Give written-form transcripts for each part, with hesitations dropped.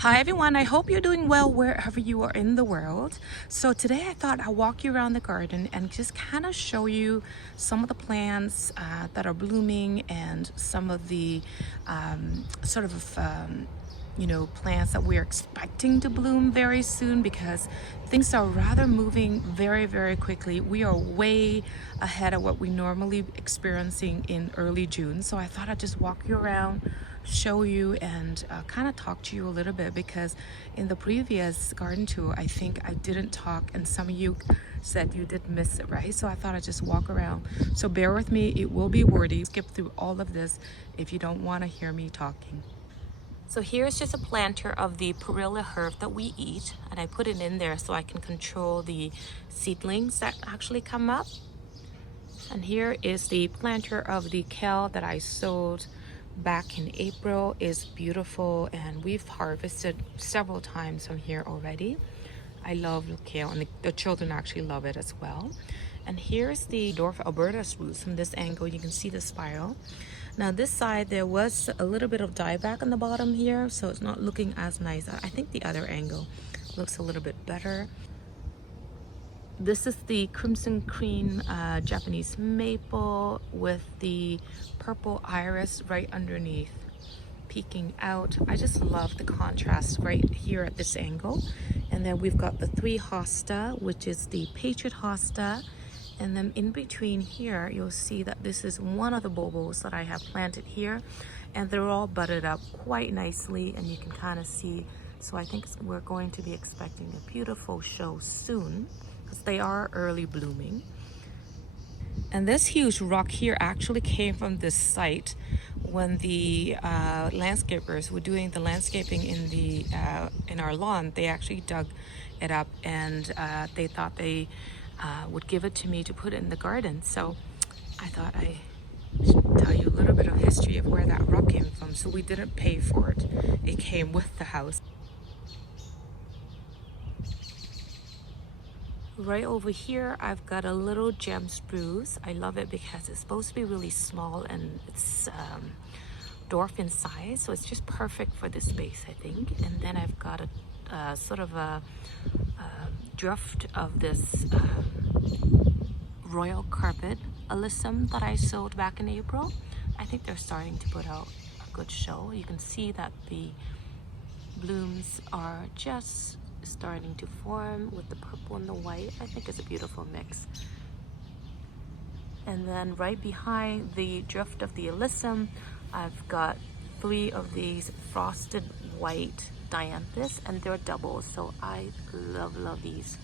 Hi everyone, I hope you're doing well wherever you are in the world. So today I thought I'll walk you around the garden and just kind of show you some of the plants that are blooming and some of the plants that we're expecting to bloom very soon because things are rather moving very quickly. We are way ahead of what we normally experiencing in early June. So I thought I'd just walk you around, show you, and kind of talk to you a little bit because in the previous garden tour I think I didn't talk and some of you said you did miss it, right? So I thought I'd just walk around. So bear with me, it will be wordy. Skip through all of this if you don't want to hear me talking. So here's just a planter of the perilla herb that we eat, and I put it in there so I can control the seedlings that actually come up. And here is the planter of the kale that I sowed back in April. Is beautiful, and we've harvested several times from here already. I love kale, and the children actually love it as well. And here's the dwarf Alberta spruce. From this angle you can see the spiral. Now this side there was a little bit of dieback on the bottom here, so it's not looking as nice. I think the other angle looks a little bit better. This is the crimson cream Japanese maple with the purple iris right underneath peeking out. I just love the contrast right here at this angle. And then we've got the 3 hosta, which is the Patriot hosta. And then in between here, you'll see that this is one of the bulbos that I have planted here. And they're all budded up quite nicely, and you can kind of see. So I think we're going to be expecting a beautiful show soon because they are early blooming. And this huge rock here actually came from this site when the landscapers were doing the landscaping in our lawn. They actually dug it up, and they thought they would give it to me to put in the garden. So I thought I should tell you a little bit of history of where that rock came from. So we didn't pay for it. It came with the house. Right over here I've got a little gem spruce. I love it because it's supposed to be really small and it's dwarf in size, so it's just perfect for this space, I think. And then I've got a sort of a drift of this royal carpet alyssum that I sowed back in April. I think they're starting to put out a good show. You can see that the blooms are just starting to form with the purple and the white. I think it's a beautiful mix. And then right behind the drift of the alyssum, I've got 3 of these frosted white dianthus, and they're doubles, so I love these.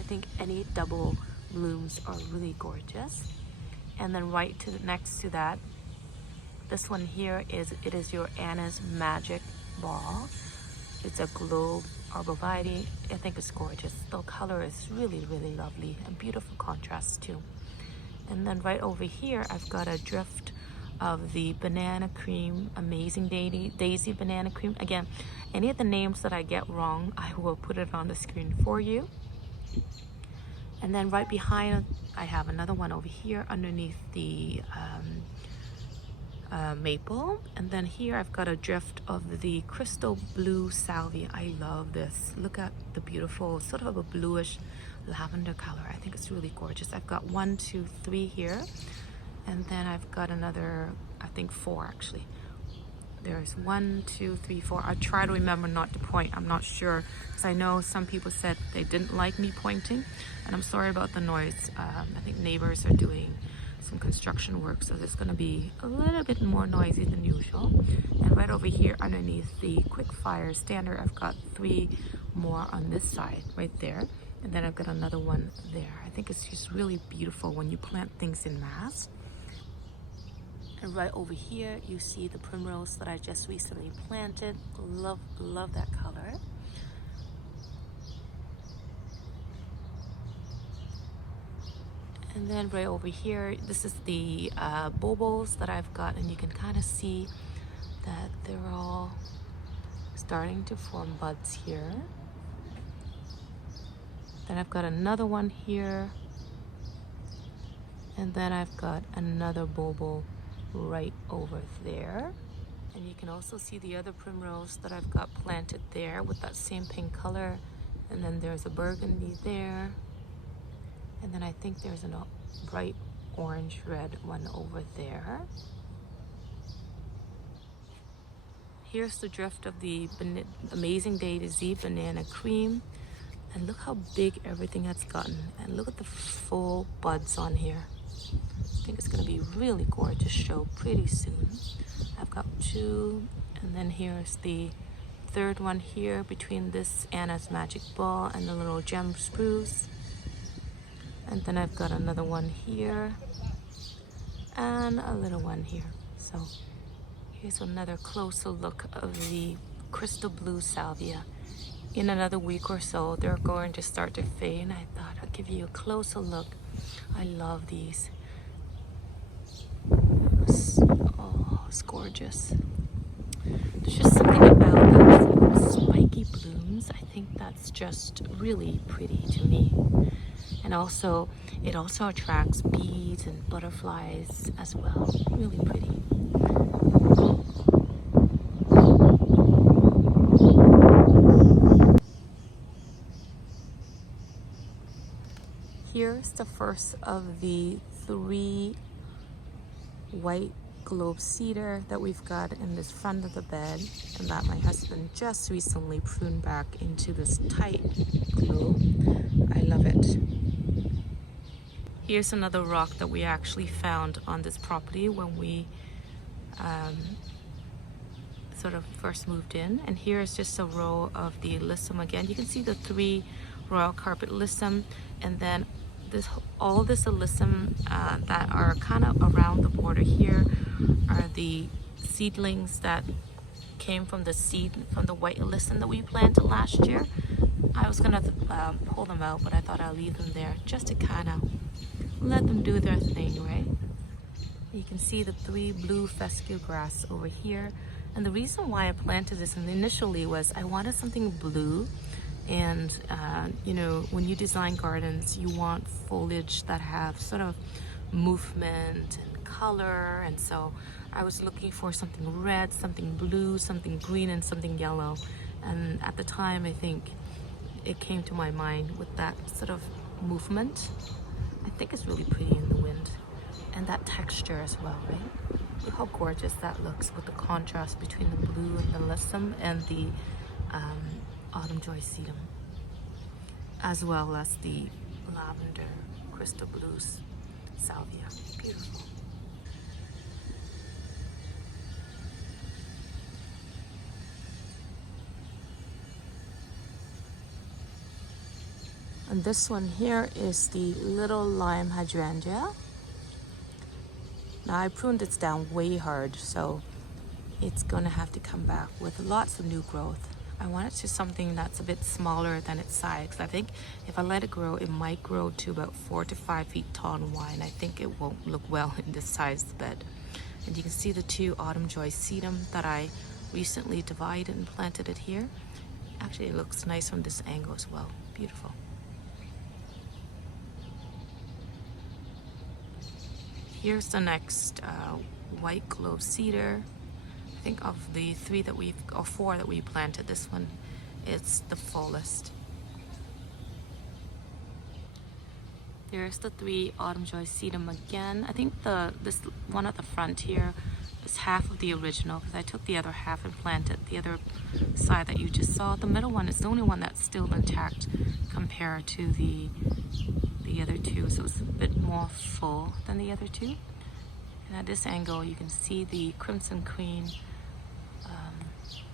I think any double blooms are really gorgeous. And then right to next to that, this one here is your Anna's Magic Ball. It's a globe arborvitae. I think it's gorgeous. The color is really lovely and beautiful contrast too. And then right over here I've got a drift of the banana cream, amazing daisy banana cream. Again, any of the names that I get wrong, I will put it on the screen for you. And then right behind I have another one over here underneath the maple. And then here I've got a drift of the crystal blue salvia. I love this. Look at the beautiful sort of a bluish lavender color. I think it's really gorgeous. I've got 1, 2, 3 here, and then I've got another, I think 4 actually. There's 1, 2, 3, 4. I try to remember not to point. I'm not sure because I know some people said they didn't like me pointing, and I'm sorry about the noise. I think neighbors are doing some construction work, so there's going to be a little bit more noisy than usual. And right over here underneath the quick fire standard, I've got 3 more on this side right there, and then I've got another one there. I think it's just really beautiful when you plant things in mass. And right over here you see the primrose that I just recently planted. Love that color. And then right over here, this is the bulbos that I've got, and you can kind of see that they're all starting to form buds here. Then I've got another one here, and then I've got another bulbo right over there. And you can also see the other primrose that I've got planted there with that same pink color. And then there's a burgundy there. And then I think there's a bright orange red one over there. Here's the drift of the Amazing Daisy Banana Cream. And look how big everything has gotten. And look at the full buds on here. I think it's going to be really gorgeous show pretty soon. I've got two, and then here's the third one here between this Anna's Magic Ball and the little gem spruce. And then I've got another one here and a little one here. So here's another closer look of the crystal blue salvia. In another week or so, they're going to start to fade, and I thought I'd give you a closer look. I love these. Oh, it's gorgeous. There's just something about those spiky blooms. I think that's just really pretty to me. And also, it also attracts bees and butterflies as well. Really pretty. Here's the first of the 3 white globe cedar that we've got in this front of the bed, and that my husband just recently pruned back into this tight globe. I love it. Here's another rock that we actually found on this property when we sort of first moved in. And here's just a row of the alyssum again. You can see the 3 royal carpet alyssum, and then all this alyssum that are kind of around the border here are the seedlings that came from the white alyssum that we planted last year. I was gonna pull them out, but I thought I'll leave them there just to kind of let them do their thing, right? You can see the 3 blue fescue grass over here. And the reason why I planted this initially was I wanted something blue. And you know, when you design gardens, you want foliage that have sort of movement and color. And so I was looking for something red, something blue, something green, and something yellow. And at the time, I think it came to my mind with that sort of movement. I think it's really pretty in the wind. And that texture as well, right? Look how gorgeous that looks with the contrast between the blue and the alyssum and the autumn joy sedum, as well as the lavender crystal blues salvia. Beautiful. And this one here is the little lime hydrangea. Now I pruned it down way hard, so it's gonna have to come back with lots of new growth. I want it to something that's a bit smaller than its size, because I think if I let it grow, it might grow to about 4 to 5 feet tall and wide, and I think it won't look well in this sized bed. And you can see the 2 autumn joy sedum that I recently divided and planted it here. Actually, it looks nice from this angle as well. Beautiful. Here's the next white globe cedar. I think of the 4 that we planted, this one is the fullest. There's the 3 autumn joy sedum again. I think this one at the front here is half of the original, because I took the other half and planted the other side that you just saw. The middle one is the only one that's still intact compared to the other 2, so it's a bit more full than the other 2. And at this angle, you can see the crimson queen,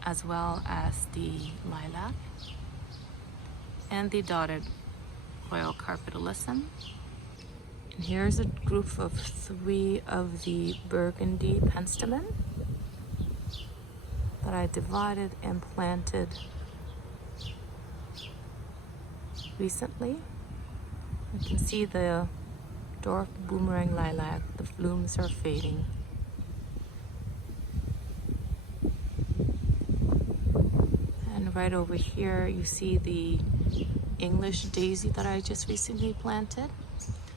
as well as the lilac and the dotted royal carpet alyssum. And here's a group of 3 of the burgundy penstemon that I divided and planted recently. You can see the dwarf boomerang lilac, the blooms are fading. And right over here you see the English daisy that I just recently planted.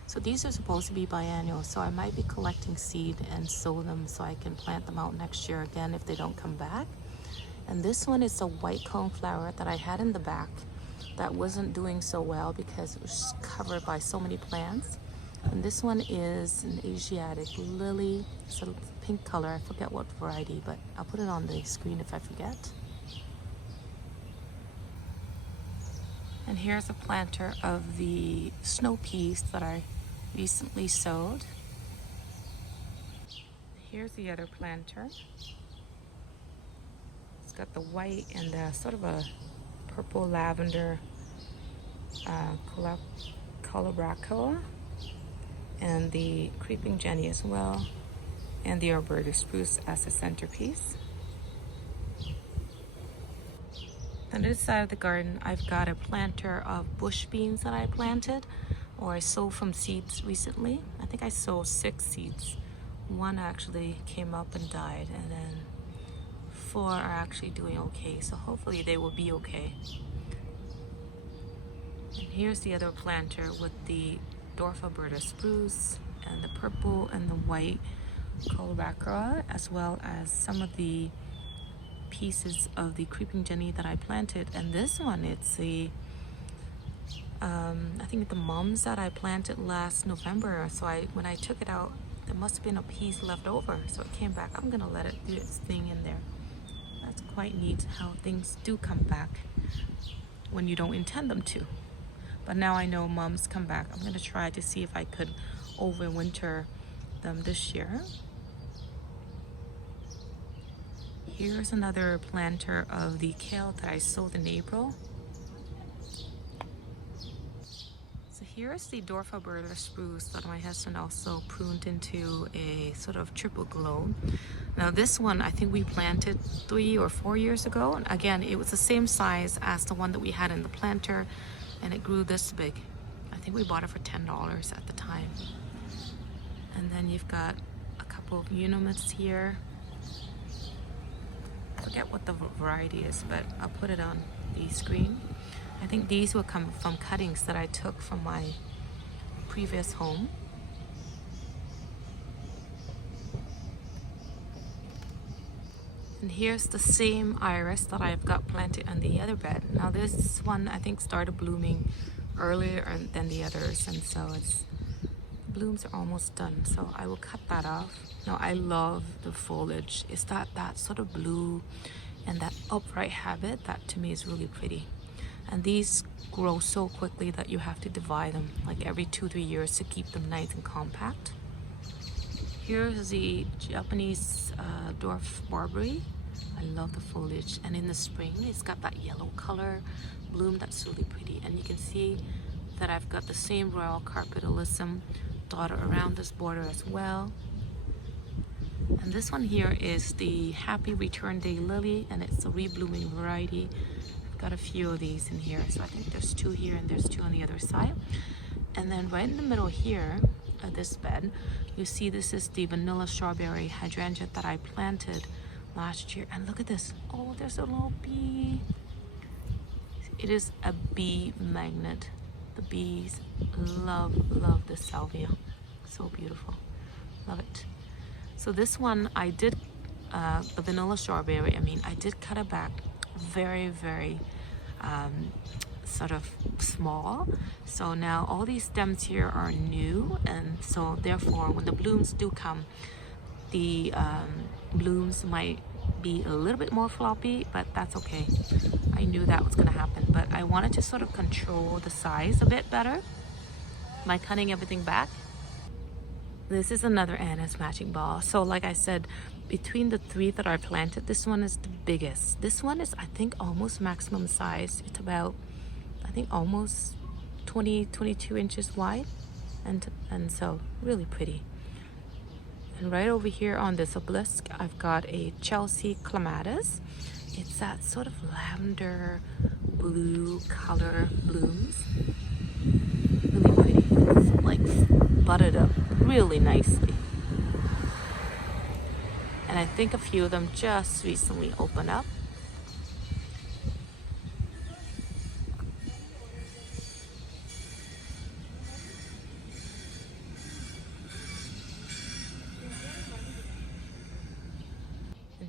So these are supposed to be biennial, so I might be collecting seed and sow them so I can plant them out next year again if they don't come back. And this one is a white coneflower that I had in the back that wasn't doing so well because it was covered by so many plants. And this one is an Asiatic lily. It's a pink color. I forget what variety, but I'll put it on the screen if I forget. And here's a planter of the snow peas that I recently sowed. Here's the other planter. It's got the white and sort of a purple lavender colabracoa, and the creeping jenny as well, and the Alberta spruce as a centerpiece. On this side of the garden, I've got a planter of bush beans that I planted, or I sowed from seeds recently. I think I sowed 6 seeds. 1 actually came up and died, and then 4 are actually doing okay, so hopefully they will be okay. And here's the other planter with the dwarf Alberta spruce and the purple and the white colabracoa, as well as some of the pieces of the creeping jenny that I planted. And this one, it's a I think the mums that I planted last November. So when I took it out, there must have been a piece left over, so it came back. I'm gonna let it do its thing in there. That's quite neat how things do come back when you don't intend them to. But now I know mums come back. I'm gonna try to see if I could overwinter them this year. Here's another planter of the kale that I sowed in April. So here's the dwarf Alberta spruce that my husband also pruned into a sort of triple globe. Now this one, I think we planted 3 or 4 years ago. And again, it was the same size as the one that we had in the planter, and it grew this big. I think we bought it for $10 at the time. And then you've got a couple of unimates here. I forget what the variety is, but I'll put it on the screen. I think these will come from cuttings that I took from my previous home. And here's the same iris that I've got planted on the other bed. Now this one I think started blooming earlier than the others, and so blooms are almost done, so I will cut that off. Now I love the foliage. It's that sort of blue and that upright habit that to me is really pretty. And these grow so quickly that you have to divide them like every 2-3 years to keep them nice and compact. Here's the Japanese dwarf barberry. I love the foliage, and in the spring it's got that yellow color bloom that's really pretty. And you can see that I've got the same royal carpetalyssum dotted around this border as well. And this one here is the Happy Return Day Lily, and it's a reblooming variety. I've got a few of these in here, so I think there's 2 here and there's 2 on the other side. And then right in the middle here of this bed, you see this is the vanilla strawberry hydrangea that I planted last year. And look at this. Oh, there's a little bee. It is a bee magnet. The bees love this salvia. So beautiful. Love it. So this one I did, the vanilla strawberry, I did cut it back very sort of small. So now all these stems here are new, and so therefore when the blooms do come, the blooms might be a little bit more floppy, but that's okay. I knew that was going to happen, but I wanted to sort of control the size a bit better by cutting everything back. This is another Anna's matching ball. So like I said, between the 3 that I planted, this one is the biggest. This one is, I think, almost maximum size. It's about, I think, almost 22 inches wide, and so really pretty. And right over here on this obelisk, I've got a Chelsea clematis. It's that sort of lavender blue color blooms. Really pretty. It's like buttered up really nicely. And I think a few of them just recently opened up.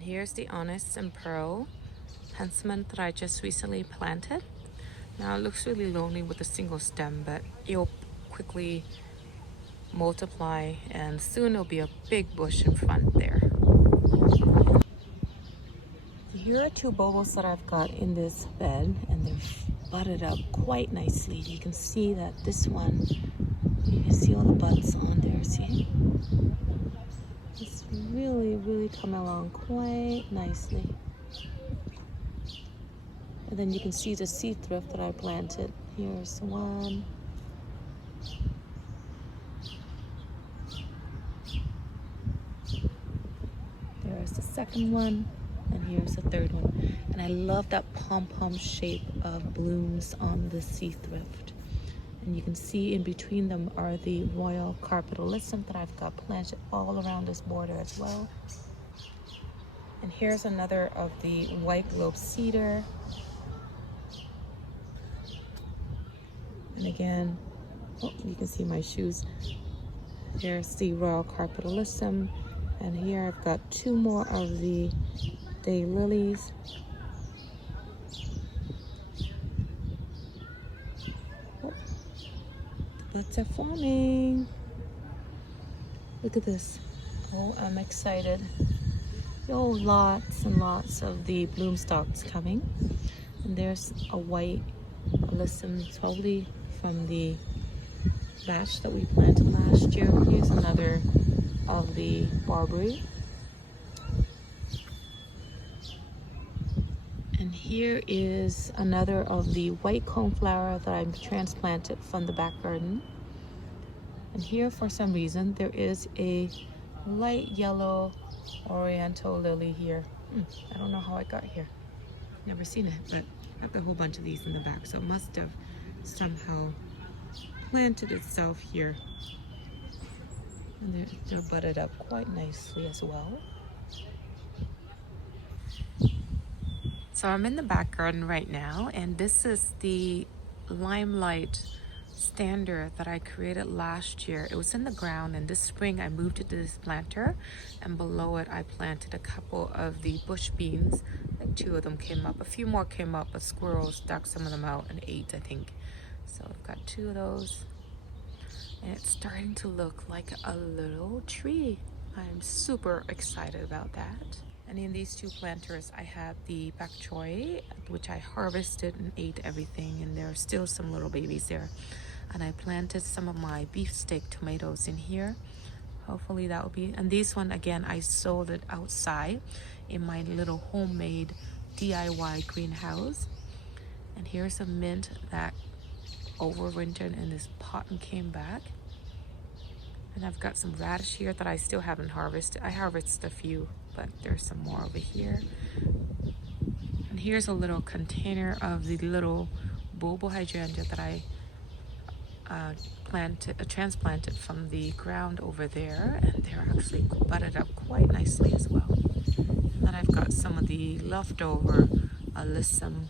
here's the Honest and Pearl pensement that I just recently planted. Now it looks really lonely with a single stem, but it'll quickly multiply and soon it'll be a big bush in front there. Here are two bulbs that I've got in this bed, and they're budded up quite nicely. You can see that this one, you can see all the buds on there, see? It's really coming along quite nicely. And then you can see the seed thrift that I planted. Here's one. There's the second one. And here's the third one. And I love that pom-pom shape of blooms on the sea thrift. And you can see in between them are the royal carpet alyssum that I've got planted all around this border as well. And here's another of the white globe cedar. And again, oh, you can see my shoes. Here's the royal carpet alyssum. And here I've got two more of the daylilies. Oh, the buds are forming. Look at this. Oh, I'm excited. Oh, lots and lots of the bloom stalks coming. And there's a white alyssum, probably from the batch that we planted last year. Here's another of the barberry. And here is another of the white coneflower that I've transplanted from the back garden. And here, for some reason, there is a light yellow oriental lily here. I don't know how it got here. Never seen it, but I've got a whole bunch of these in the back, so it must have somehow planted itself here. And they're budded up quite nicely as well. So I'm in the back garden right now, and this is the limelight stander that I created last year. It was in the ground, and this spring I moved it to this planter, and below it I planted a couple of the bush beans. Like 2 of them came up. A few more came up, but squirrels dug some of them out and ate, I think. So I've got 2 of those, and it's starting to look like a little tree. I'm super excited about that. And in these 2 planters, I had the bok choy, which I harvested and ate everything, and there are still some little babies there. And I planted some of my beefsteak tomatoes in here. Hopefully that will be, and this one again, I sold it outside in my little homemade DIY greenhouse. And here's a mint that overwintered in this pot and came back. And I've got some radish here that I still haven't harvested. I harvested a few, but there's some more over here. And here's a little container of the little bulbo hydrangea that I transplanted from the ground over there, and they're actually budded up quite nicely as well. And then I've got some of the leftover alyssum,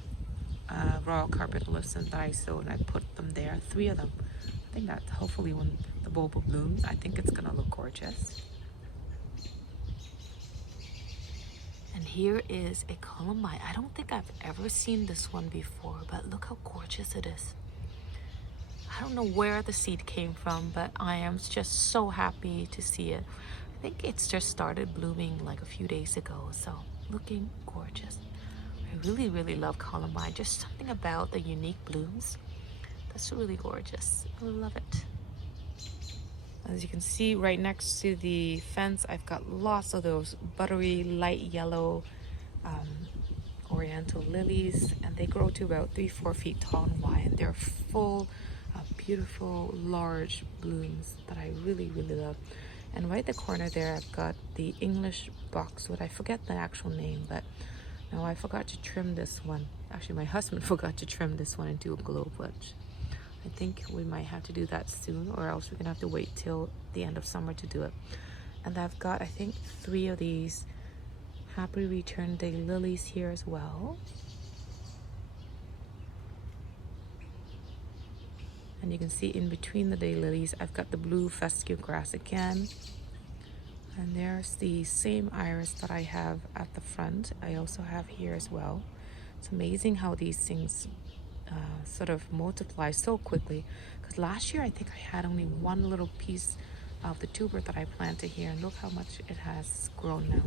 royal carpet alyssum that I sowed, and I put them there, 3 of them. I think that hopefully when the bulb blooms, I think it's gonna look gorgeous. And here is a columbine. I don't think I've ever seen this one before, but look how gorgeous it is. I don't know where the seed came from, but I am just so happy to see it. I think it's just started blooming like a few days ago, so looking gorgeous. I really love columbine. Just something about the unique blooms. That's really gorgeous. I love it. As you can see right next to the fence, I've got lots of those buttery light yellow oriental lilies, and they grow to about 3-4 feet tall and wide. They're full of beautiful large blooms that I really love. And right in the corner there, I've got the English boxwood. I forget the actual name, but no, I forgot to trim this one. Actually, my husband forgot to trim this one into a globe, which I think we might have to do that soon, or else we're gonna have to wait till the end of summer to do it. And I've got, I think, 3 of these happy return day lilies here as well. And you can see in between the day lilies, I've got the blue fescue grass again. And there's the same iris that I have at the front. I also have here as well. It's amazing how these things sort of multiply so quickly. Because last year I think I had only one little piece of the tuber that I planted here, and look how much it has grown now.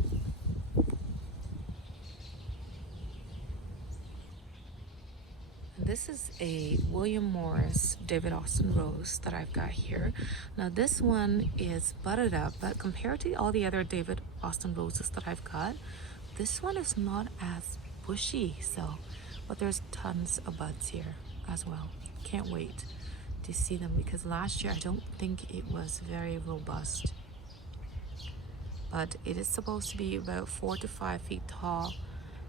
This is a William Morris David Austin rose that I've got here. Now this one is budded up, but compared to all the other David Austin roses that I've got, this one is not as bushy. But there's tons of buds here as well. Can't wait to see them because last year I don't think it was very robust. But it is supposed to be about 4 to 5 feet tall.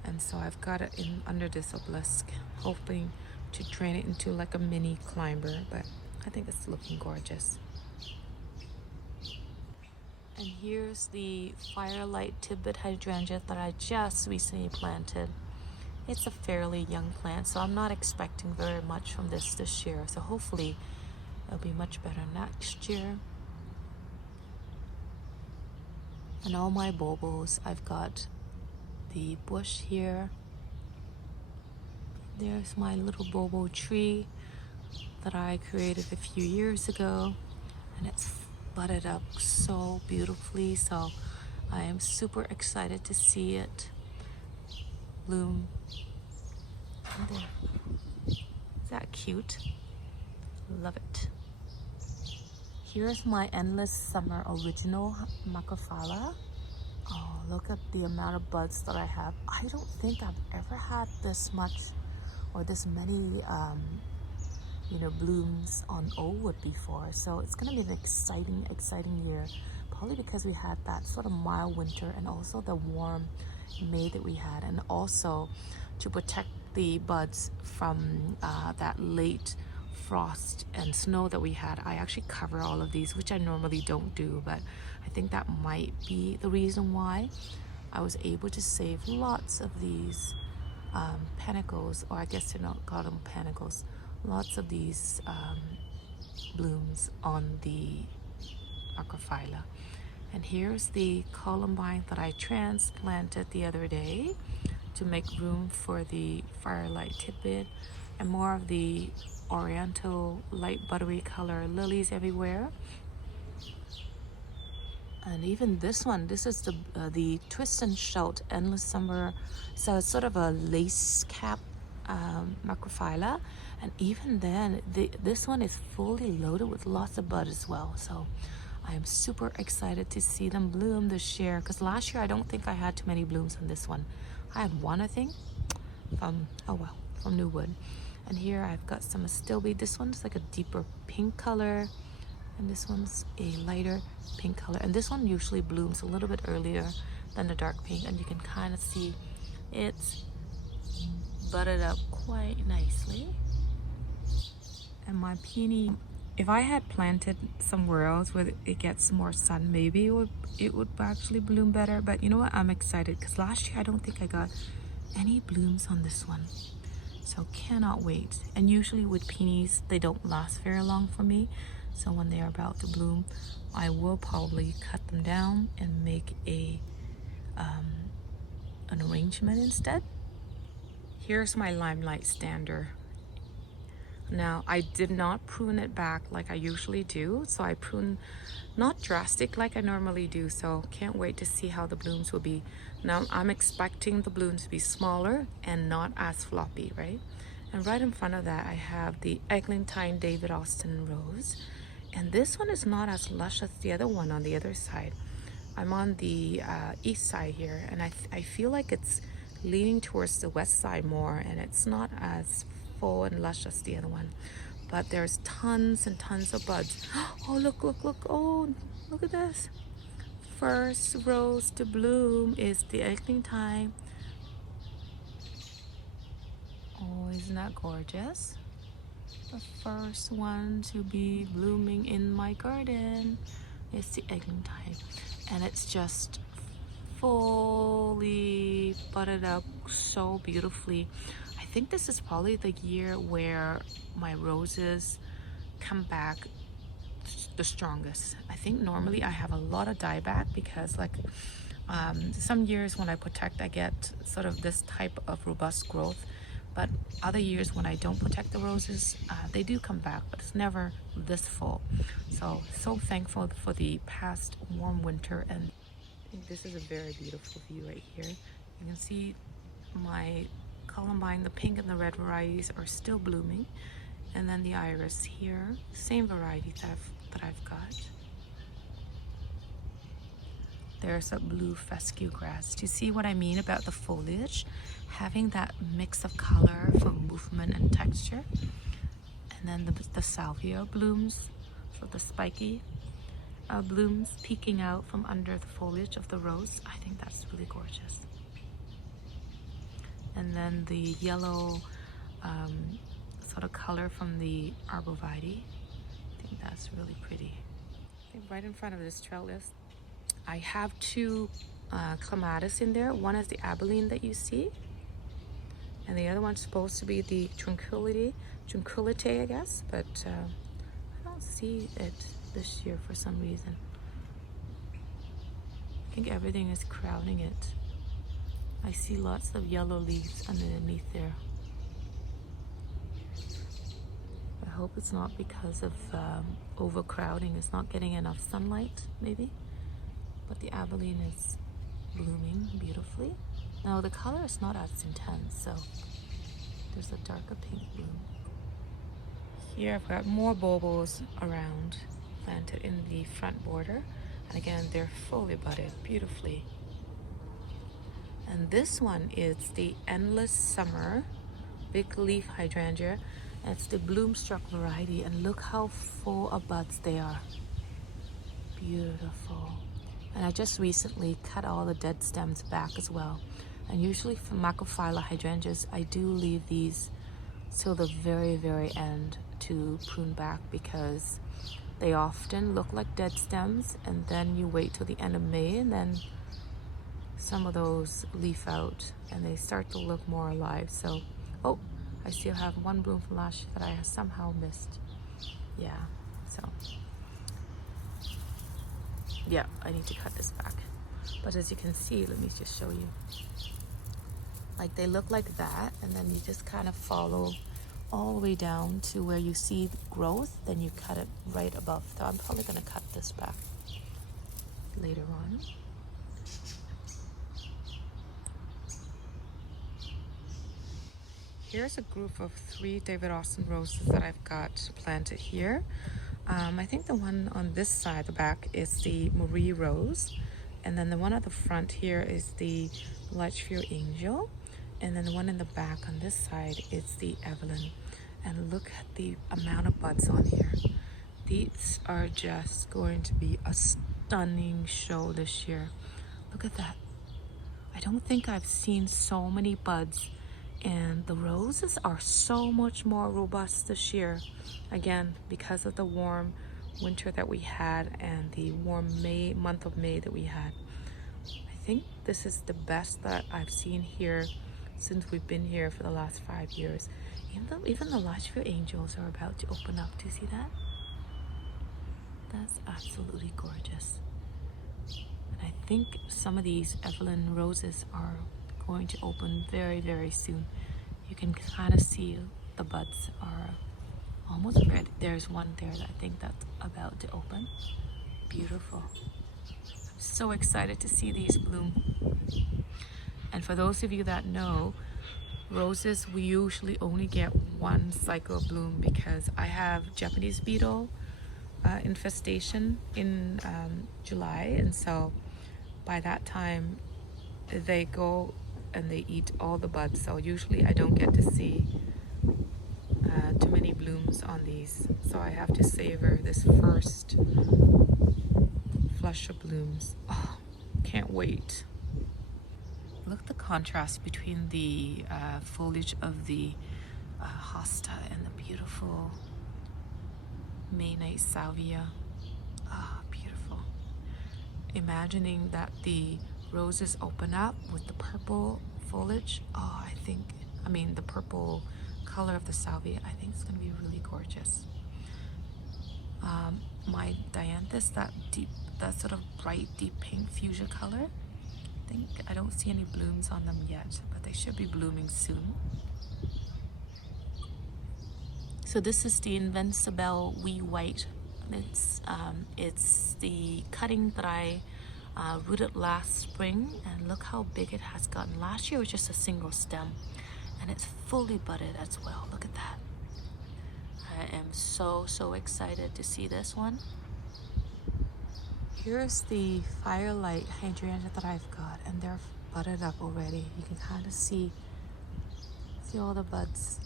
And so I've got it in under this obelisk, hoping to train it into like a mini climber, but I think it's looking gorgeous. And here's the firelight tidbit hydrangea that I just recently planted. It's a fairly young plant, so I'm not expecting very much from this year. So hopefully it'll be much better next year. And all my bulbos, I've got the bush here. There's my little bobo tree that I created a few years ago, and it's budded up so beautifully, so I am super excited to see it bloom. Is that cute? Love it. Here's my endless summer original macrophylla. Oh, look at the amount of buds that I have. I don't think I've ever had this much or this many blooms on old wood before. So it's gonna be an exciting year, probably because we had that sort of mild winter and also the warm May that we had, and also to protect the buds from that late frost and snow that we had. I actually cover all of these, which I normally don't do, but I think that might be the reason why I was able to save lots of these panicles, or I guess they're not called them panicles, lots of these blooms on the macrophylla. And here's the columbine that I transplanted the other day to make room for the firelight tidbit, and more of the oriental light buttery color lilies everywhere. And even this one, this is the twist and shout endless summer. So it's sort of a lace cap macrophylla, and even then this one is fully loaded with lots of bud as well. So I am super excited to see them bloom this year, because last year I don't think I had too many blooms on this one. I had one, I think, from New Wood. And here I've got some astilbe. This one's like a deeper pink color, and this one's a lighter pink color. And this one usually blooms a little bit earlier than the dark pink, and you can kind of see it's budded up quite nicely. And my peony, if I had planted somewhere else where it gets more sun, maybe it would actually bloom better. But you know what, I'm excited because last year I don't think I got any blooms on this one, so cannot wait. And usually with peonies, they don't last very long for me, so when they are about to bloom, I will probably cut them down and make an arrangement instead. Here's my limelight stander. Now, I did not prune it back like I usually do, so I prune not drastic like I normally do, so can't wait to see how the blooms will be. Now, I'm expecting the blooms to be smaller and not as floppy, right? And right in front of that, I have the Eglantine David Austin rose, and this one is not as lush as the other one on the other side. I'm on the east side here, and I feel like it's leaning towards the west side more, and it's not as full and lush as the other one, but there's tons and tons of buds. Oh, look, oh, look at this. First rose to bloom is the Eglantine. Oh, isn't that gorgeous? The first one to be blooming in my garden is the Eglantine, and it's just fully budded up so beautifully. I think this is probably the year where my roses come back the strongest. I think normally I have a lot of dieback because like some years when I protect I get sort of this type of robust growth, but other years when I don't protect the roses, they do come back, but it's never this full. So thankful for the past warm winter. And I think this is a very beautiful view right here. You can see my columbine, the pink and the red varieties are still blooming, and then the iris here, same variety that I've got. There's a blue fescue grass. Do you see what I mean about the foliage? Having that mix of color for movement and texture. And then the salvia blooms, so the spiky blooms peeking out from under the foliage of the rose. I think that's really gorgeous. And then the yellow sort of color from the arborvitae. I think that's really pretty. I think right in front of this trellis, I have two clematis in there. One is the abilene that you see, and the other one's supposed to be the tranquility, I guess, but I don't see it this year for some reason. I think everything is crowding it. I see lots of yellow leaves underneath there. I hope it's not because of overcrowding. It's not getting enough sunlight, maybe. But the abilene is blooming beautifully. Now the color is not as intense, so there's a darker pink bloom. Here I've got more bulbos around, planted in the front border. And again, they're fully budded beautifully. And this one is the Endless Summer Big Leaf Hydrangea. And it's the bloomstruck variety, and look how full of buds they are. Beautiful. And I just recently cut all the dead stems back as well. And usually for Macrophylla hydrangeas, I do leave these till the very, very end to prune back because they often look like dead stems, and then you wait till the end of May and then some of those leaf out and they start to look more alive. So, oh, I still have one bloom from last year that I somehow missed. Yeah, so yeah, I need to cut this back. But as you can see, let me just show you. Like they look like that, and then you just kind of follow all the way down to where you see growth, then you cut it right above. So I'm probably gonna cut this back later on. Here's a group of 3 David Austin roses that I've got planted here. I think the one on this side, the back, is the Marie Rose. And then the one at the front here is the Litchfield Angel. And then the one in the back on this side is the Evelyn. And look at the amount of buds on here. These are just going to be a stunning show this year. Look at that. I don't think I've seen so many buds. And the roses are so much more robust this year. Again, because of the warm winter that we had and the warm month of May that we had. I think this is the best that I've seen here since we've been here for the last 5 years. Even the Litchfield Angels are about to open up. Do you see that? That's absolutely gorgeous. And I think some of these Evelyn roses are going to open very, very soon. You can kind of see the buds are almost red. There's one there that I think that's about to open. Beautiful. I'm so excited to see these bloom. And for those of you that know, roses, we usually only get one cycle of bloom because I have Japanese beetle infestation in July, and so by that time they go and they eat all the buds, so usually I don't get to see too many blooms on these, so I have to savor this first flush of blooms. Oh, can't wait. Look at the contrast between the foliage of the hosta and the beautiful May night salvia. Ah, beautiful. Imagining that the roses open up with the purple foliage. Oh, I mean the purple color of the salvia. I think it's going to be really gorgeous. my dianthus, that sort of bright deep pink fuchsia color. I don't see any blooms on them yet, but they should be blooming soon. So this is the Invincible Wee White. It's the cutting that I rooted last spring, and look how big it has gotten. Last year it was just a single stem, and it's fully budded as well. Look at that. I am so excited to see this one. Here's the Firelight Hydrangea that I've got, and they're budded up already. You can kind of see all the buds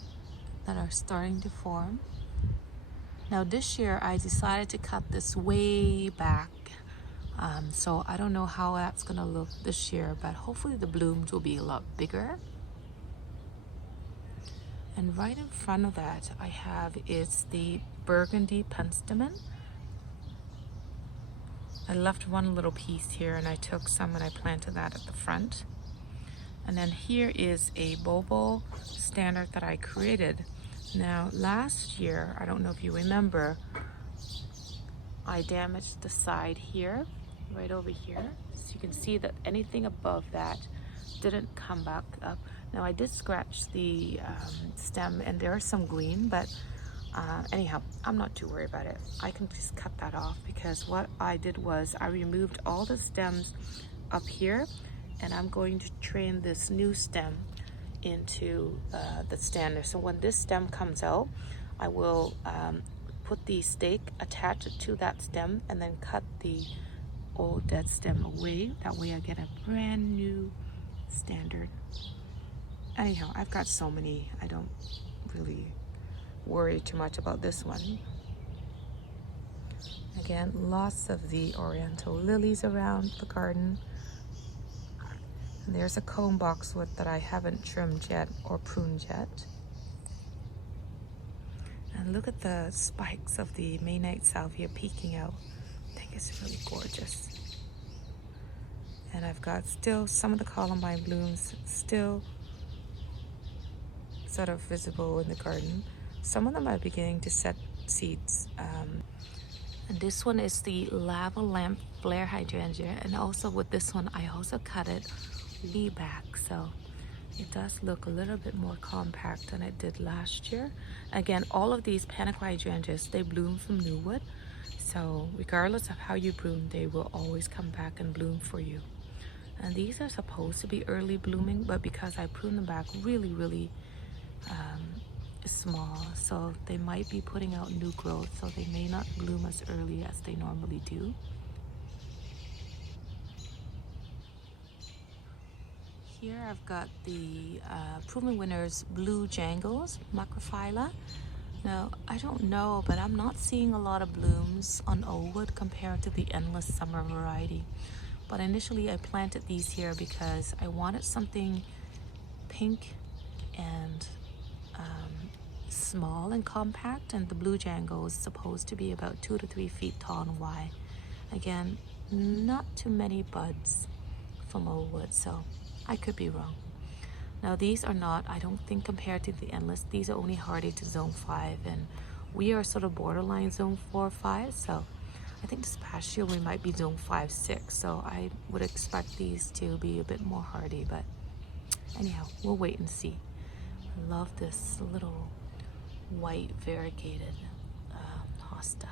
that are starting to form. Now this year I decided to cut this way back, so I don't know how that's gonna look this year, but hopefully the blooms will be a lot bigger. And right in front of that I have is the Burgundy Penstemon. I left one little piece here and I took some and I planted that at the front. And then here is a Bobo standard that I created. Now last year, I don't know if you remember, I damaged the side here, right over here. So you can see that anything above that didn't come back up. Now I did scratch the stem and there's some green, but anyhow, I'm not too worried about it. I can just cut that off, because what I did was I removed all the stems up here, and I'm going to train this new stem into the standard. So when this stem comes out, I will put the stake, attach it to that stem, and then cut the old dead stem away. That way I get a brand new standard. Anyhow, I've got so many, I don't really worry too much about this one. Again, lots of the oriental lilies around the garden. And there's a cone boxwood that I haven't trimmed yet or pruned yet. And look at the spikes of the Maynite salvia peeking out. I think it's really gorgeous. And I've got still some of the columbine blooms still sort of visible in the garden. Some of them are beginning to set seeds. And this one is the lava lamp flare hydrangea, and also with this one I also cut it way back, so it does look a little bit more compact than it did last year. Again, all of these panicle hydrangeas, they bloom from new wood, so regardless of how you prune, they will always come back and bloom for you. And these are supposed to be early blooming, but because I pruned them back really small, so they might be putting out new growth, so they may not bloom as early as they normally do. Here I've got the Proven Winners Blue Jangles, Macrophylla. Now, I don't know, but I'm not seeing a lot of blooms on old wood compared to the Endless Summer variety. But initially I planted these here because I wanted something pink and small and compact, and the Blue Jangle is supposed to be about 2 to 3 feet tall and wide. Again, not too many buds from old wood, so I could be wrong. Now these are not, I don't think, compared to the Endless, these are only hardy to zone 5, and we are sort of borderline zone 4 or 5, so I think this past year we might be zone 5, 6, so I would expect these to be a bit more hardy, but anyhow, we'll wait and see. I love this little white variegated hosta.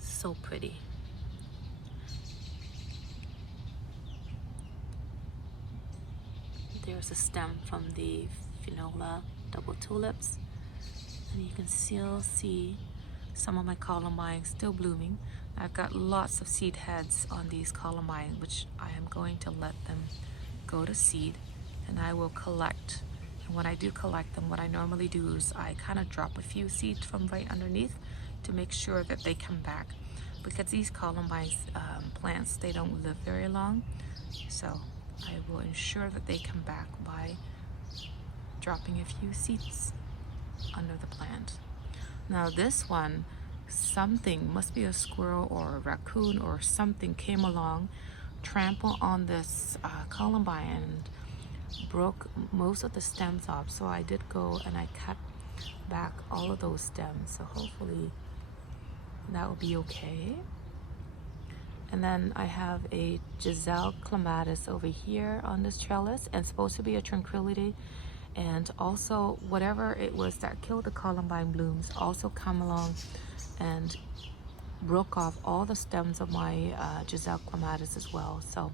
So pretty. There's a stem from the Finola double tulips, and you can still see some of my columbines still blooming. I've got lots of seed heads on these columbines, which I am going to let them go to seed, and I will collect. And when I do collect them, what I normally do is I kind of drop a few seeds from right underneath to make sure that they come back, because these columbine plants, they don't live very long, so I will ensure that they come back by dropping a few seeds under the plant. Now this one, something, must be a squirrel or a raccoon or something, came along, trampled on this columbine and broke most of the stems off. So I did go and I cut back all of those stems, so hopefully that will be okay. And then I have a Giselle clematis over here on this trellis, and supposed to be a tranquility. And also whatever it was that killed the columbine blooms also come along and broke off all the stems of my Giselle clematis as well. So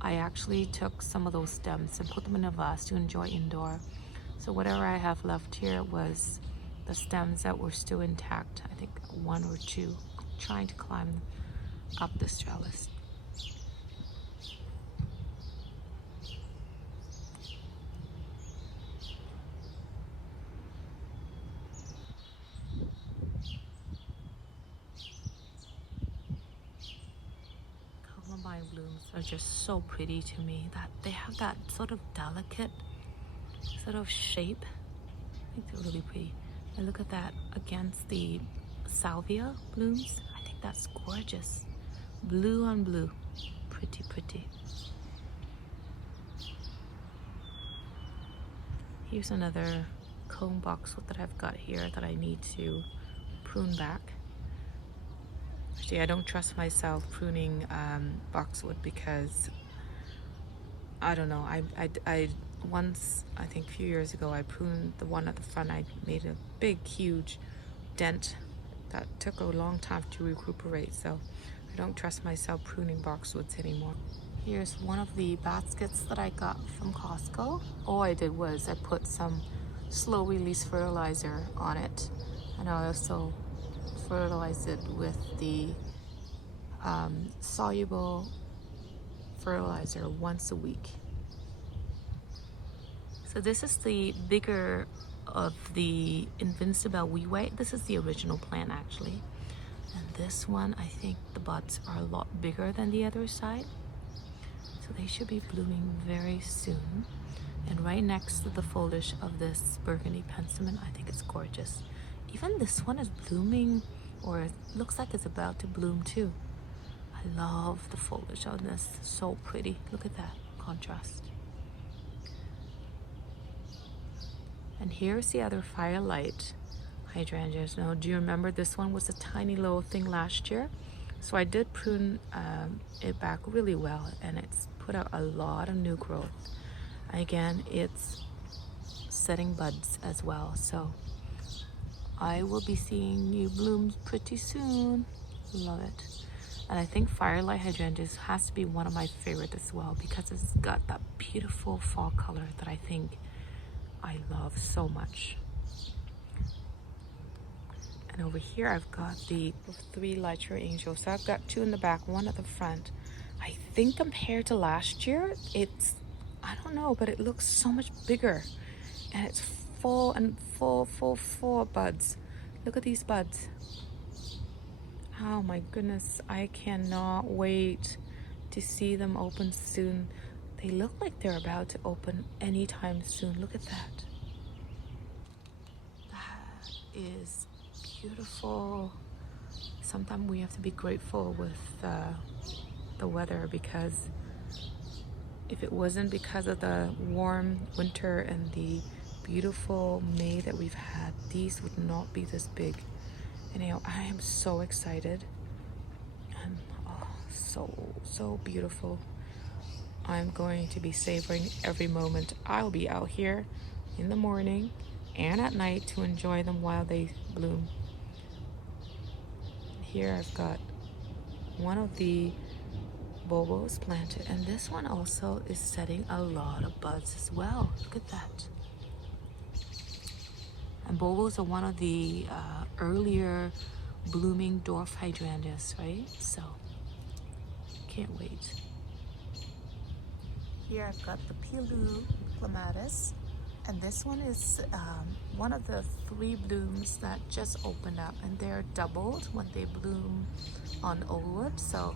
I actually took some of those stems and put them in a vase to enjoy indoor. So whatever I have left here was the stems that were still intact. I think one or two, trying to climb up this trellis. Columbine blooms are just so pretty to me, that they have that sort of delicate sort of shape. I think they're really pretty. And look at that against the salvia blooms. I think that's gorgeous. Blue on blue. Pretty, pretty. Here's another cone boxwood that I've got here that I need to prune back. Actually, I don't trust myself pruning boxwood because I don't know. I once, I think a few years ago, I pruned the one at the front. I made a big, huge dent that took a long time to recuperate. So I don't trust myself pruning boxwoods anymore. Here's one of the baskets that I got from Costco. All I did was I put some slow release fertilizer on it, and I also fertilized it with the soluble fertilizer once a week. So this is the bigger of the Invincible wee white. This is the original plant actually. And this one, I think the buds are a lot bigger than the other side. So they should be blooming very soon. And right next to the foliage of this burgundy penstemon, I think it's gorgeous. Even this one is blooming, or it looks like it's about to bloom too. I love the foliage on this, so pretty. Look at that contrast. And here's the other firelight hydrangeas. Now, do you remember this one was a tiny little thing last year? So I did prune it back really well, and it's put out a lot of new growth. Again, it's setting buds as well, so I will be seeing new blooms pretty soon. Love it. And I think firelight hydrangeas has to be one of my favorite as well, because it's got that beautiful fall color that I think I love so much. And over here I've got the 3 Hydrangeas. So I've got 2 in the back, 1 at the front. I think compared to last year, it's, I don't know, but it looks so much bigger. And it's full and full of buds. Look at these buds. Oh my goodness, I cannot wait to see them open soon. They look like they're about to open anytime soon. Look at that. That is beautiful. Sometimes we have to be grateful with the weather, because if it wasn't because of the warm winter and the beautiful May that we've had, these would not be this big. And you know, I am so excited, and oh, so beautiful. I'm going to be savoring every moment. I'll be out here in the morning and at night to enjoy them while they bloom. Here I've got one of the bulbos planted, and this one also is setting a lot of buds as well. Look at that. And bulbos are one of the earlier blooming dwarf hydrangeas, right? So can't wait. Here I've got the Pilu clematis, and this one is one of the 3 blooms that just opened up, and they're doubled when they bloom on old wood. So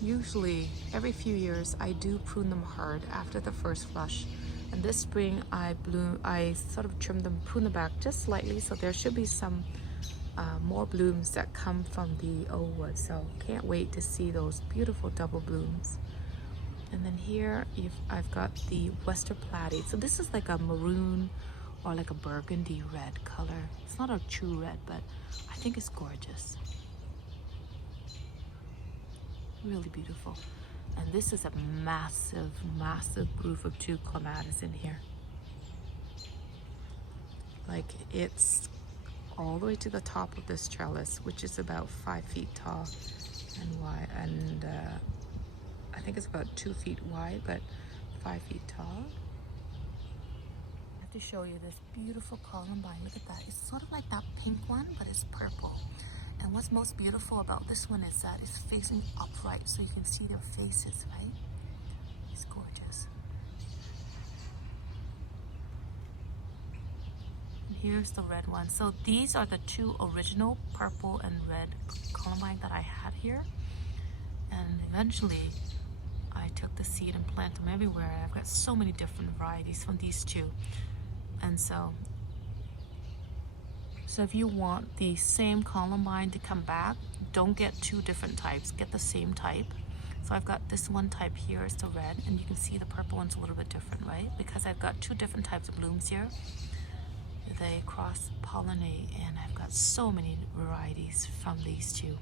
usually every few years I do prune them hard after the first flush, and this spring I sort of trimmed them, prune them back just slightly, so there should be some more blooms that come from the old wood. So can't wait to see those beautiful double blooms. And then here I've got the Western Platy. So this is like a maroon or like a burgundy red color. It's not a true red, but I think it's gorgeous. Really beautiful. And this is a massive, massive group of 2 clematis in here. Like, it's all the way to the top of this trellis, which is about 5 feet tall and wide, and I think it's about 2 feet wide, but 5 feet tall. I have to show you this beautiful columbine. Look at that. It's sort of like that pink one, but it's purple. And what's most beautiful about this one is that it's facing upright, so you can see their faces, right? It's gorgeous. And here's the red one. So these are the 2 original purple and red columbine that I had here. And eventually, I took the seed and planted them everywhere. I've got so many different varieties from these 2. And so if you want the same columbine to come back, don't get 2 different types, get the same type. So I've got this one type here, it's the red, and you can see the purple one's a little bit different, right? Because I've got 2 different types of blooms here. They cross-pollinate, and I've got so many varieties from these 2.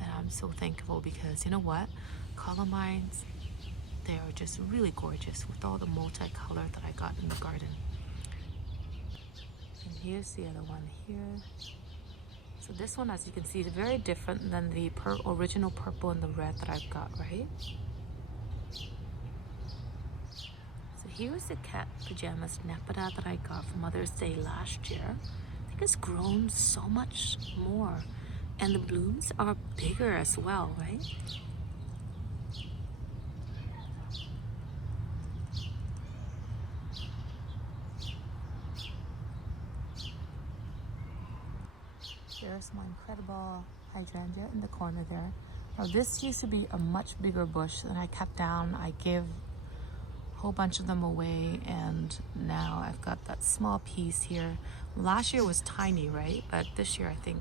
And I'm so thankful because, you know what? Columbines, they are just really gorgeous with all the multicolor that I got in the garden. And here's the other one here. So this one, as you can see, is very different than the original purple and the red that I've got, right? So here's the cat pajamas Nepeta that I got for Mother's Day last year. I think it's grown so much more. And the blooms are bigger as well, right? There's my incredible hydrangea in the corner there. Now this used to be a much bigger bush and I cut down. I gave a whole bunch of them away, and now I've got that small piece here. Last year was tiny, right? But this year I think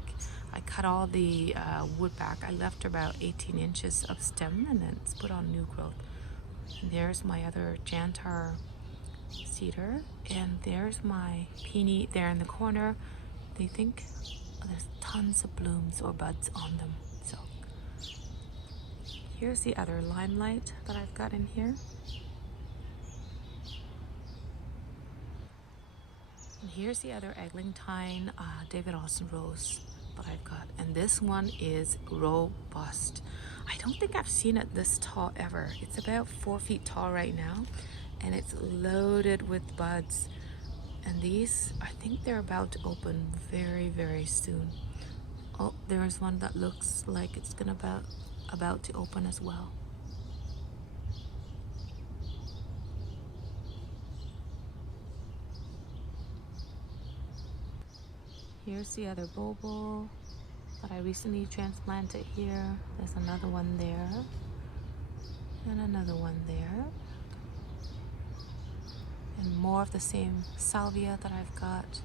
I cut all the wood back. I left about 18 inches of stem and then it's put on new growth. And there's my other jantar cedar, and there's my peony there in the corner. They think there's tons of blooms or buds on them. So here's the other limelight that I've got in here. And here's the other eglantine David Austin rose that I've got. And this one is robust. I don't think I've seen it this tall ever. It's about 4 feet tall right now, and it's loaded with buds. And these, I think they're about to open very, very soon. Oh, there's one that looks like it's gonna about to open as well. Here's the other bulbul that I recently transplanted here. There's another one there, and another one there. And more of the same salvia that I've got.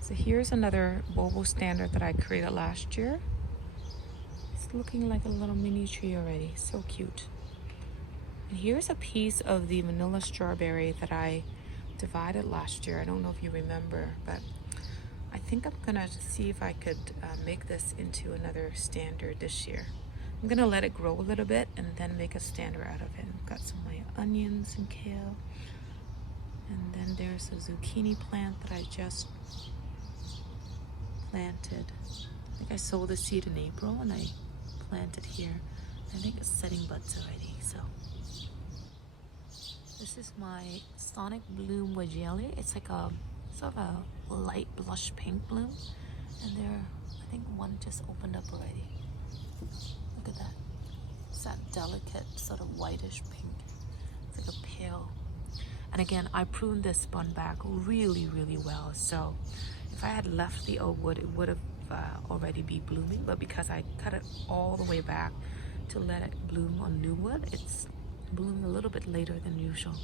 So here's another bulbul standard that I created last year. It's looking like a little mini tree already, so cute. And here's a piece of the vanilla strawberry that I divided last year. I don't know if you remember, but I think I'm gonna see if I could make this into another standard this year. I'm gonna let it grow a little bit and then make a standard out of it. I've got some of my onions and kale. And then there's a zucchini plant that I just planted. I think I sowed the seed in April and I planted here. I think it's setting buds already, so. This is my Sonic Bloom Wagelia. It's like a sort of a light blush pink bloom. And there, I think one just opened up already. Look at that. It's that delicate sort of whitish pink. It's like a pale. And again, I pruned this bun back really, really well. So if I had left the old wood, it would have already be blooming. But because I cut it all the way back to let it bloom on new wood, it's blooming a little bit later than usual.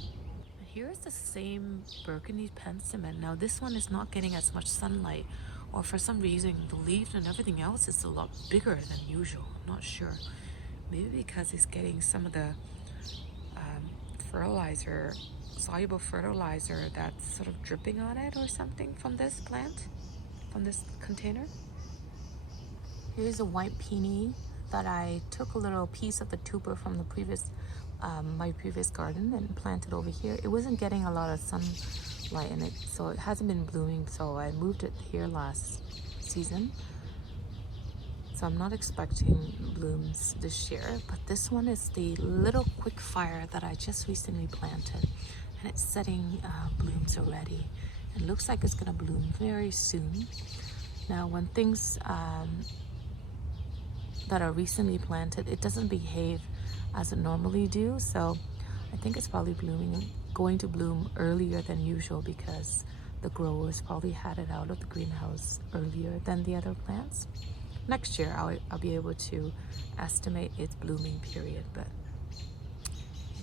Here's the same burgundy penstemon. Now this one is not getting as much sunlight, or for some reason the leaves and everything else is a lot bigger than usual. I'm not sure. Maybe because it's getting some of the fertilizer soluble fertilizer that's sort of dripping on it or something from this plant, from this container. Here's a white peony that I took a little piece of the tuber from the previous my previous garden and planted over here. It wasn't getting a lot of sunlight in it, so it hasn't been blooming, so I moved it here last season. So I'm not expecting blooms this year, but this one is the little quick fire that I just recently planted, and it's setting blooms already. It looks like it's gonna bloom very soon. Now when things that are recently planted, it doesn't behave as it normally do, so I think it's probably going to bloom earlier than usual because the growers probably had it out of the greenhouse earlier than the other plants. Next year I'll be able to estimate its blooming period, but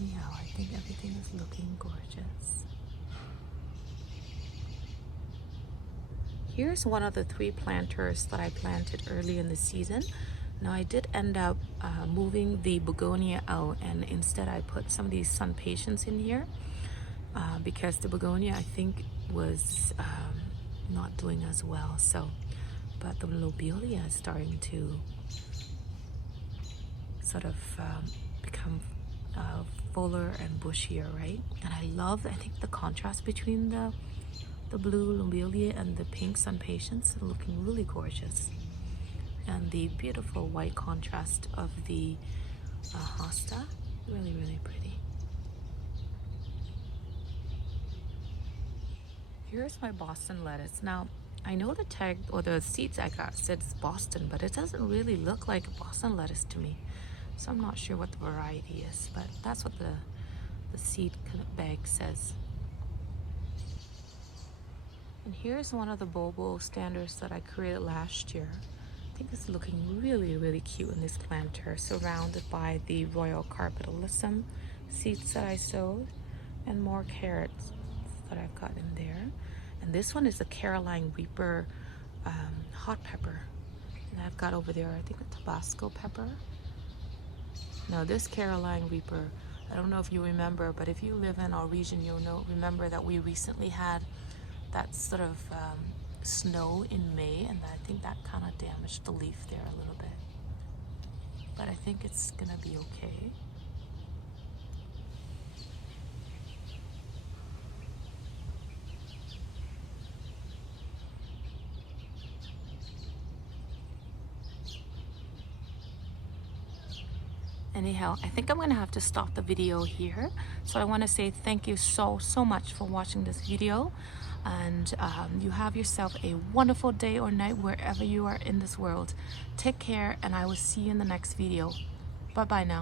anyhow, I think everything is looking gorgeous. Here's one of the 3 planters that I planted early in the season. Now I did end up moving the begonia out, and instead I put some of these sun patience in here because the begonia I think was not doing as well. So, but the lobelia is starting to sort of become fuller and bushier, right? And I think the contrast between the blue lobelia and the pink sun patience are looking really gorgeous. And the beautiful white contrast of the hosta, really, really pretty. Here's my Boston lettuce. Now, I know the tag or the seeds I got says Boston, but it doesn't really look like Boston lettuce to me. So I'm not sure what the variety is, but that's what the seed kind of bag says. And here's one of the bulbo standards that I created last year. I think it's looking really, really cute in this planter, surrounded by the royal carpetalyssum seeds that I sowed and more carrots that I've got in there. And this one is a Caroline Reaper hot pepper. And I've got over there, I think, a Tabasco pepper. Now this Caroline Reaper, I don't know if you remember, but if you live in our region, you'll remember that we recently had that sort of snow in May, and I think that kind of damaged the leaf there a little bit. But I think it's gonna be okay. Anyhow, I think I'm gonna have to stop the video here. So I want to say thank you so much for watching this video, and you have yourself a wonderful day or night wherever you are in this world. Take care, and I will see you in the next video. Bye bye now.